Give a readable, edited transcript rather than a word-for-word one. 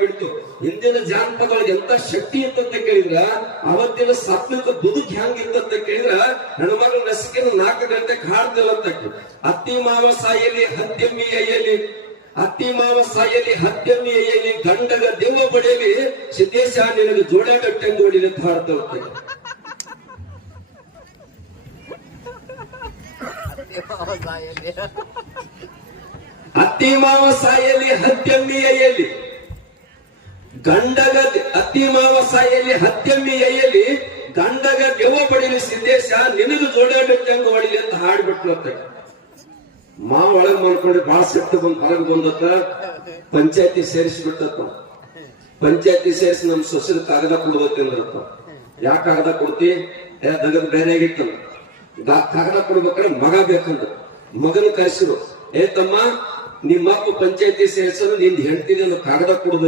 ಬಿಡ್ತು. ಹಿಂದಿನ ಜಾನಪದೊಳಗೆ ಎಂತ ಶಕ್ತಿ ಇತ್ತಂತ ಕೇಳಿದ್ರ, ಅವತ್ತಿನ ಸಾತ್ವಿಕ ಬದುಕು ಹೆಂಗಿತ್ತಂತ ಕೇಳಿದ್ರ, ಹೆಣ್ಮಗಳ ನಸಿಕಿನ 4 ಗಂಟೆಗೆ ಹಾಡ್ತಿಲ್ಲಂತ. ಅತ್ತಿ ಮಾವ ಸಾಯಲಿ ಹತ್ಯಮ್ಮಿ ಅಯ್ಯಲಿ, ಅತ್ತಿ ಮಾವ ಸಾಯಲಿ ಹತ್ಯಮ್ಮಿ ಅಯ್ಯಲಿ, ಗಂಡಗ ದೆವ್ವ ಬಡಿಯಲಿ, ಸಿದ್ದೇಶ ನಿನಗೆ ಜೋಡಾಟಂಗ್ ಹೊಡಿಲಿ ಅಂತ ಹಾಡ್ತಂತೆ. ಅತ್ತಿ ಮಾವ ಸಾಯಲಿ ಹತ್ಯಮ್ಮಿ ಅಯ್ಯಲಿ, ಗಂಡಗ ಅತ್ತಿ ಮಾವ ಸಾಯಲಿ ಹತ್ಯಮ್ಮಿ ಅಯ್ಯಲಿ, ಗಂಡಗ ದೆವ್ವ ಬಡಿಲಿ, ಸಿದ್ದೇಶ ನಿನಗೆ ಜೋಡಾಟಂಗ್ ಹೊಡಿಲಿ ಅಂತ ಹಾಡ್ಬಿಟ್ಲತ್ತ. ಮಾವ ಒಳಗ್ ಮಾಡ್ಕೊಂಡು ಬಾಳ ಸಿಟ್ಟು ಬಂದ್ ಹೊರಗೆ ಬಂದತ್ತ. ಪಂಚಾಯತಿ ಸೇರಿಸ್ಬಿಟ್ಟತ್ತ. ಪಂಚಾಯತಿ ಸೇರಿಸಿ ನಮ್ ಸೊಸೆದ ಕಾಗದ ಕೊಡ್ಬೇಕಂದ್ರಪ್ಪ. ಯಾಕೆ ಕಾಗದ ಕೊಡ್ತಿ? ದಗದ್ ಬೇರೆ ಆಗಿತ್ತು. ಕಾಗದ ಕೊಡ್ಬೇಕಾದ್ರೆ ಮಗ ಬೇಕಂತ ಮಗನ ಕರೆಸಿರು. ತಮ್ಮ, ನಿಮ್ಮಪ್ಪ ಪಂಚಾಯತಿ ಸೇರಿಸಲು ನಿಂದ ಹೆಂಡ್ತಿಗೆ ಕಾಗದ ಕೊಡ್ಬೇಕು.